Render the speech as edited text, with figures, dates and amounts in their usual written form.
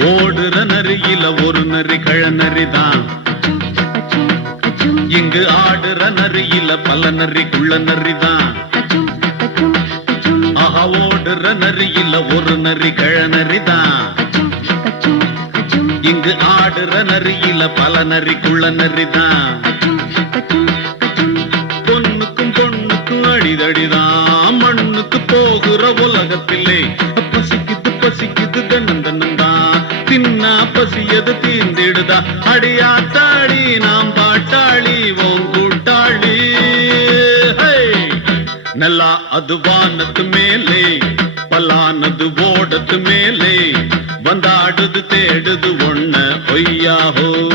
ஓடுற நரியில ஒரு நரி கழநரிதான். இங்கு ஆடுற நரியில பல நரி குள்ள நரிதான். ஆஹா, ஓடுற நரியில ஒரு நரி கழநரிதான். இங்கு ஆடுற நரியில பல நரி குள்ள நரிதான். பொண்ணுக்கும் பொண்ணுக்கும் அடிதடிதான். மண்ணுக்கு போகிற உலகத்திலே பசிக்குது பசிக்குது தன்னன் தன்னந்தான். தின்னா பசியது தீர்ந்திடுதா. அடியாத்தாடி நாம் பாட்டாளி ஓம் கூட்டாளி. நல்லா அது வானத்து மேலே பலானது ஓடத்து மேலே வந்தாடுது தேடுது ஒண்ண ஒய்யாஹோ.